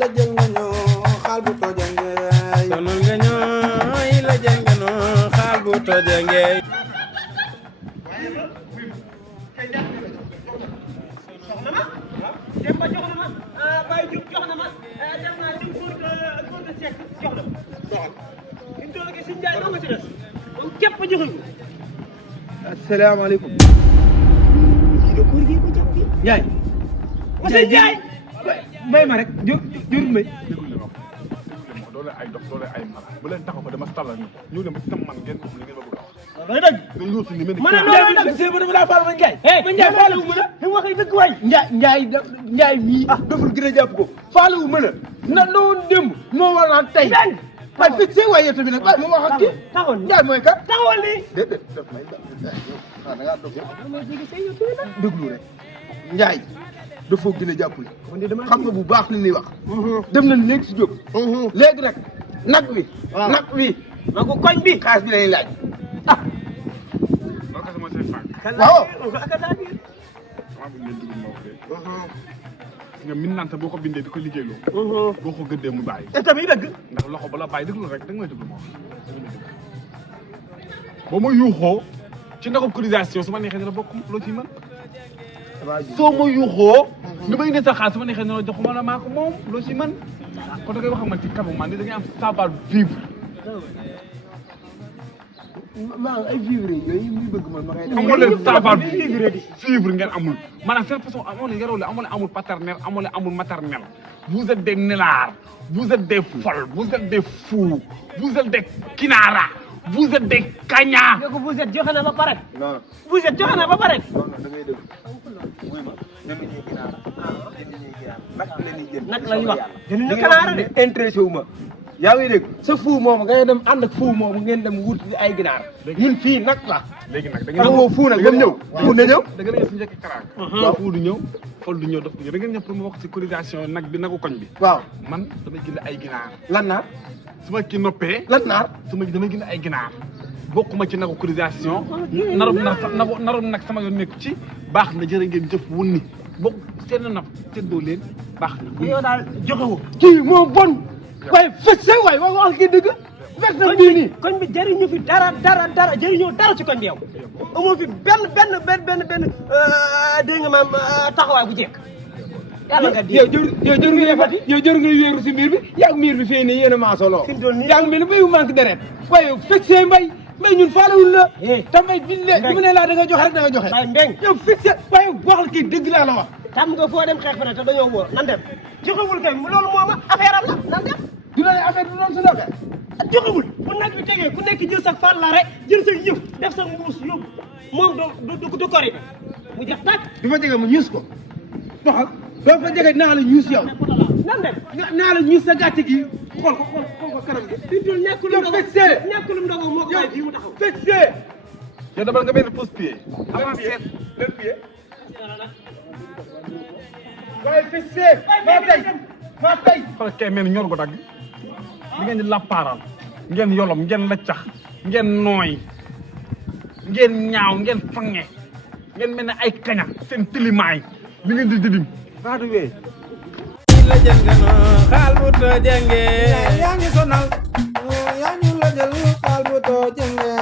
la jël nga ñoo xaal bu tojenge sonal nga ñooy la jël nga ñoo xaal bu tojenge Demba jox na ma Baye Diop jox na ma def naa dem góor ga Seck jox na ma. fi mu toll nii si Ndiaye doo nga ci des moom képp a joxuñ ko. asalaamaaleykum kii de góor gi ko jàpp kii. Ndiaye monsieur Ndiaye. may ma rek jur may doole ay dof doole ay mala bu leen taxaw fa dama sàllal ni ñëw leen ba ci tam man ngeen wax li ngeen ma bëgg a wax loolu dëgg. dañ yóotu ni mel ni ma ne loolu dëgg. c'est vrai daa faal ma Ndiaye ma Ndiaye faale wu ma la. li mu wax dëgg waay. Ndiaye mii doful gën a jàpp ko faale wu ma la na woon démb moo war naa tey waaye fixé waaye yow tamit nag waaye moo wax ak kii taxawal Ndiaye mooy kat taxawal nii. déedéet daf may da ngaa dof déglu rek Ndiaye dafa gën a jàppul xam nga bu baax li ñuy wax dem nañ léegi si jóg léegi nag nag wi ma ko koñ bi. xaalis bi lay laaj loolu kese mooy seen fànk waaw maa bëgg ngeen dugg ma wax de nga min nante boo ko bindee di ko liggéeyloo boo ko gëddee mu bàyyi te tamit dëgg. ndax loxo bala bàyyi déglu rek da nga may déglu ma wax boo ma yuuxoo ci ndagam cotisation su ma neexee ne la bokk loo ciy mën soo ma yuuxoo nga may indi sa xaalis su ma neexee ne la joxuma la maa ko moom loo ciy mën kon da ngay wax ak man ci kabu man ni da ngay am savoir vivre maa ay vivre yooyu muy bëgg man ma koy amoo leen savoir vivre ngeen amul maanaam seen façon amoo leen yaroo leen amoo leen amul paternel amoo leen amul maternel vous êtes des nélards vous êtes des folles vous êtes des fous vous êtes des kinaara vous êtes des kaña. ne ko vous êtes joxe na ba pare. non vous êtes joxe na ba pare. non da ngay dégg wuy ma ñun ñuy ginaar nag la ñuy jël nag la ñuy wax dinañu kanaara de. intéressé wu ma yaa ngi dégg sa fuu moom ngay dem ànd ak fuu moom ngeen dem wut ay ginaar ñun fii nag la léegi nag da xam nga fuu nag ba mu ñëw fuu na ñëw da ngeen a ñëw si njëkk karaak waaw fuu du ñëw fol du ñëw dof du ñëw da ngeen ñëw pour ma wax si cotisation nag bi nagu koñ bi waaw man damay jënd ay ginaar lan naar su ma ki noppee lan naar damay jënd ay ginaar bokkuma ci nagu cotisation naroon nag sama yoon nekku ci baax na jërë ngeen jëf wun ni bokk seen naf seddoo leen baax na yow daal joxe woo. kii moo bon waaye fëcc waay waa nga wax kii dëgg fekk na bii nii koñ bi jëriñu fi dara jëriñoo dara ci koñ bi yow. amoo fi benn dégg nga maam taxawaay bu jekk. yàlla nga di yow jër nga defati yow jër nga wéeru si miir bi yaa ngi miir bi fee ne yéen a maasoloo fi mu toll nii yaa ngi mel ni béyu manque deret waaye fixé mbay ñun faalewul la te mbay bi mu ne laa da nga joxe rek da nga joxe waaye mbeng yow fixé waaye wax la kii dëgg laa la wax tam nga foo dem xeex fa ne te dañoo wóor nan dem joxewul kay loolu mooma affaire am la nan dem du la ne affaire bi doon su doge joxewul bu nag bi tegee ku nekk jël sa fan la rek jël sa yëf def sa mbuus yóbbu moom du kori bi mu jeex tàkk du ma jege ma ñuus ko doxal doo fa jege naa la ñuus yow nan dem naa la ñuus sa gàcce gi xool ko kanam gi fi dul nekkulum ndogo moo ko bàyyi fii mu taxaw fixé yow dama nga benn pause pied avancé len pied waaye fixé maa tey xoolal kay mel ni ñor ko dagg li ngeen di lappaaral ngeen yolom ngeen laccax ngeen nooy ngeen ñaaw ngeen fange ngeen mel ne ay kaña seen tilimaay li ngeen di didim baa du wee la jël nga ñoo xaal bu tojenge yaa ngi sonal yaa ñu la jël xaal bu tojenge